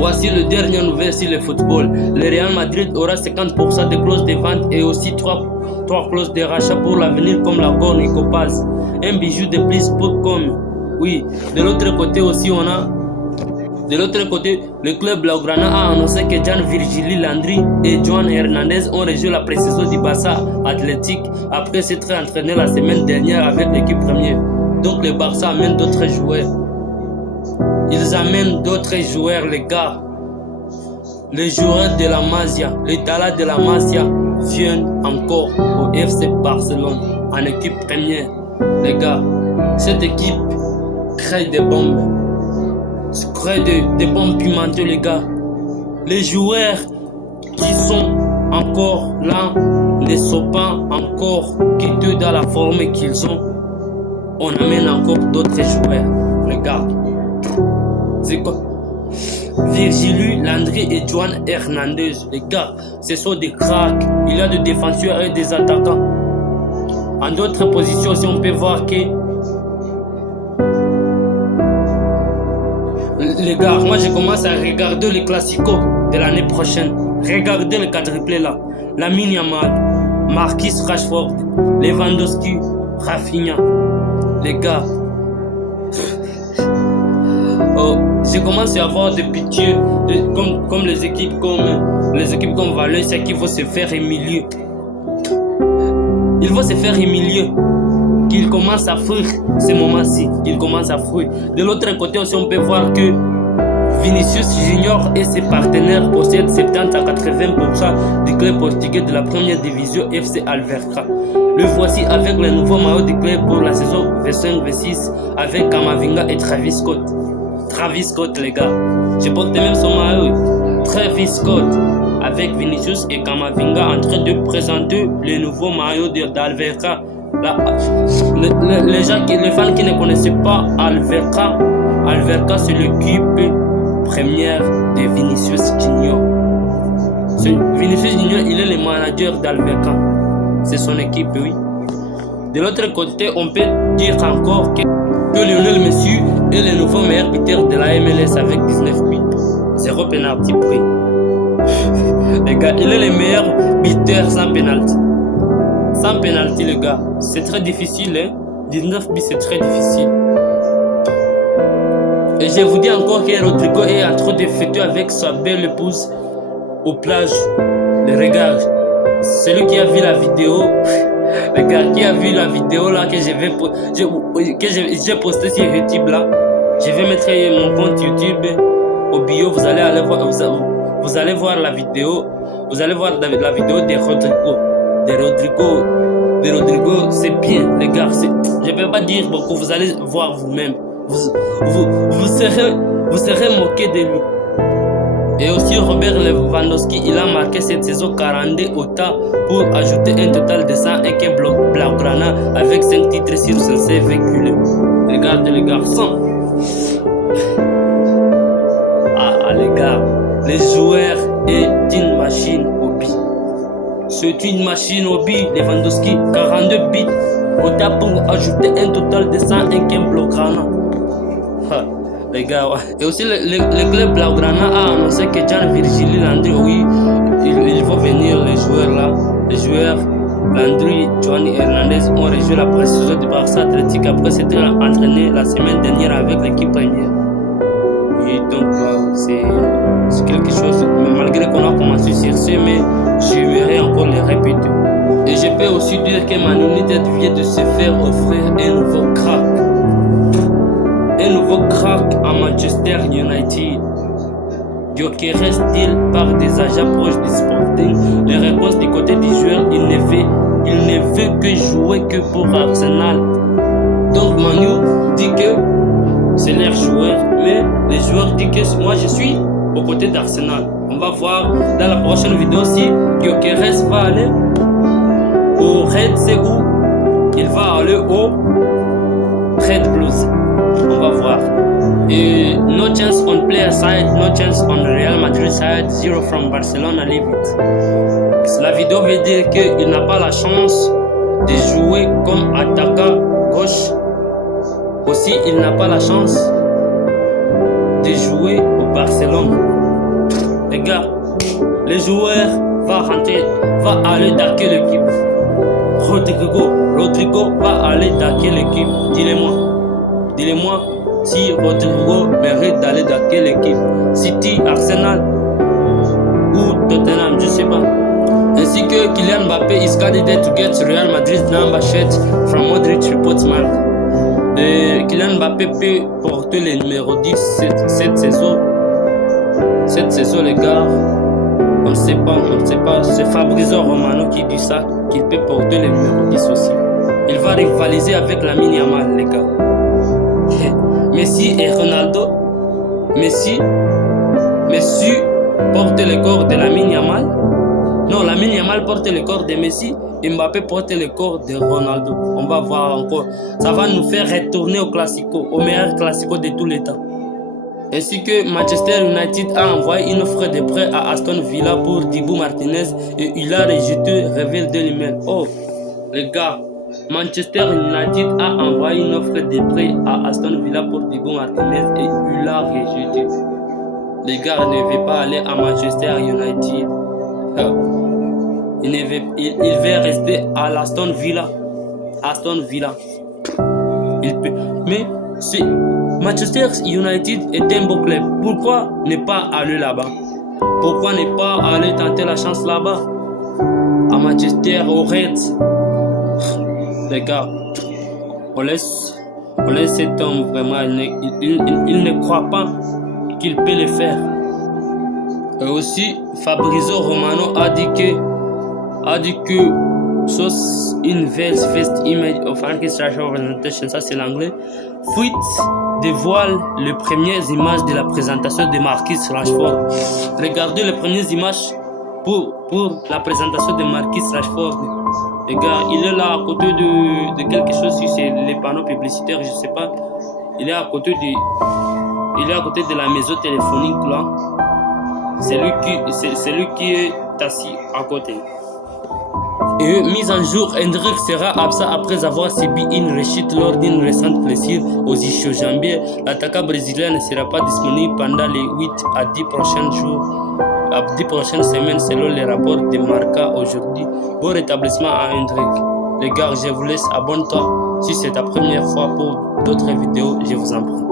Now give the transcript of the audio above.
Voici le dernier nouvelle sur le football. Le Real Madrid aura 50% de clauses de vente et aussi 3 clauses de rachat pour l'avenir comme la Gorne et Copaz. Un bijou de plus pour comme. Oui, de l'autre côté aussi on a. De l'autre côté, le club Blaugrana a annoncé que Gian Virgili Landry et Joan Hernandez ont rejoint la pré-saison du Barça Athletic après s'être entraîné la semaine dernière avec l'équipe première. Donc le Barça amène d'autres joueurs. Ils amènent d'autres joueurs, les gars. Les joueurs de la Masia, les talents de la Masia viennent encore au FC Barcelone en équipe première. Les gars, cette équipe crée des bombes. Crée des bombes pimentées, les gars. Les joueurs qui sont encore là ne sont pas encore quittés dans la forme qu'ils ont. On amène encore d'autres joueurs, les gars. C'est quoi? Virgilio Landry et Joan Hernandez, les gars, ce sont des cracks. Il y a des défenseurs et des attaquants. En d'autres positions, si on peut voir que les gars, moi je commence à regarder les classicos de l'année prochaine. Regardez le quadruplé là. Lamine Yamal, Marcus Rashford, Lewandowski, Rafinha. Les gars, je commence à avoir de pitié comme les équipes comme Valencia qui vont se faire humilier. Ils vont se faire humilier. Qu'ils commencent à fuir ce moment-ci. Ils commencent à fuir. De l'autre côté aussi, on peut voir que Vinicius Junior et ses partenaires possèdent 70 à 80% du club portugais de la première division FC Alverca. Le voici avec le nouveau maillot du club pour la saison 25-26 avec Camavinga et Travis Scott. Travis Scott, les gars. Je porte même son maillot. Travis Scott avec Vinicius et Camavinga en train de présenter le nouveau maillot d'Alverca. Les fans qui ne connaissaient pas Alverca c'est l'équipe première de Vinicius Junior. Vinicius Junior, il est le manager d'Alverca. C'est son équipe, oui. De l'autre côté, on peut dire encore que Lionel Messi est le nouveau meilleur buteur de la MLS avec 19 buts. 0 penalty pris. Les gars, il est le meilleur buteur sans penalty. Sans penalty, les gars, c'est très difficile, hein? 19 buts, c'est très difficile. Et je vous dis encore que Rodrigo est en train de fêter avec sa belle épouse aux plages. Les regards, celui qui a vu la vidéo, les gars, qui a vu la vidéo là que j'ai posté sur YouTube là, je vais mettre mon compte YouTube au bio. Vous allez aller voir, vous allez voir la vidéo. Vous allez voir la vidéo de Rodrigo. De Rodrigo, c'est bien, les gars. Je ne vais pas dire beaucoup, vous allez voir vous-même. Vous serez moqué de lui. Et aussi Robert Lewandowski, il a marqué cette saison 42 au tas pour ajouter un total de 101 Blaugrana avec 5 titres sur 5 véhiculés. Regardez les garçons. Ah les gars, les joueurs est une machine au but. C'est une machine au but, Lewandowski, 42 buts au tas pour ajouter un total de 101 Blaugrana. Les gars, ouais. Et aussi le club Blaugrana a annoncé que Gian Virgili Landry, oui, il faut venir les joueurs là. Les joueurs Landry, Joan Hernandez ont rejoint la pré-saison du Barça Athletic après s'être entraîné la semaine dernière avec l'équipe première. Et donc c'est quelque chose, malgré qu'on a commencé sur ce, mais j'aimerais encore les répéter. Et je peux aussi dire que Man United vient de se faire offrir un nouveau crack. Un nouveau crack à Manchester United. Gyökeres-t-il par des agents proches du Sporting? Les réponses du côté du joueur, il ne veut que jouer que pour Arsenal. Donc Manu dit que c'est leur joueur, mais les joueurs disent que moi je suis aux côtés d'Arsenal. On va voir dans la prochaine vidéo si Gyökeres va aller au Red, c'est où? Il va aller au Red Blues. On va voir. Et no chance on player side, no chance on Real Madrid side, 0 from Barcelona, leave it. La vidéo veut dire qu'il n'a pas la chance de jouer comme attaquant gauche. Aussi, il n'a pas la chance de jouer au Barcelone. Les gars, les joueurs va aller dans quelle équipe? Rodrigo va aller dans quelle équipe? Dis-le-moi si Rodrigo mérite d'aller dans quelle équipe? City, Arsenal ou Tottenham, je sais pas. Ainsi que Kylian Mbappé is candidate to get Real Madrid number shirt from Modric reports Marca. Kylian Mbappé peut porter le numéro 10 cette saison. Cette saison, les gars, on ne sait pas. C'est Fabrizio Romano qui dit ça, qu'il peut porter le numéro 10 aussi. Il va rivaliser avec Lamine Yamal, les gars. Messi et Ronaldo. Messi porte le corps de Lamine Yamal. Non, Lamine Yamal porte le corps de Messi et Mbappé porte le corps de Ronaldo. On va voir encore. Ça va nous faire retourner au Classico, au meilleur Classico de tous les temps. Ainsi que Manchester United a envoyé une offre de prêt à Aston Villa pour Dibu Martinez et il a rejeté, révèle Daily Mail. Oh, les gars, Manchester United a envoyé une offre de prêt à Aston Villa pour Dibu Martinez et il a rejeté. Les gars ne veulent pas aller à Manchester United. Il veut rester à l'Aston Villa. Aston Villa. Mais c'est Manchester United est un beau club. Pourquoi ne pas aller là-bas? Pourquoi ne pas aller tenter la chance là-bas? À Manchester, au Reds. Les gars, on laisse cet homme vraiment. Il ne croit pas qu'il peut le faire. Et aussi, Fabrizio Romano a dit que Source unveils first image of Marcus Rashford presentation, ça c'est l'anglais. Fuite dévoile les premières images de la présentation de Marcus Rashford. Regardez les premières images pour la présentation de Marcus Rashford. Les gars, il est là à côté de quelque chose, si c'est les panneaux publicitaires, je sais pas. Il est à côté de la maison téléphonique là. C'est lui qui est assis à côté. Et mise en jour, Hendrik sera absent après avoir subi une rechute lors d'une récente blessure aux ischio-jambiers. L'attaquant brésilien ne sera pas disponible pendant les 8 à 10 prochains jours, à 10 prochaines semaines selon les rapports de Marca aujourd'hui. Bon rétablissement à Hendrik. Les gars, je vous laisse, abonne-toi si c'est ta première fois pour d'autres vidéos, je vous en prie.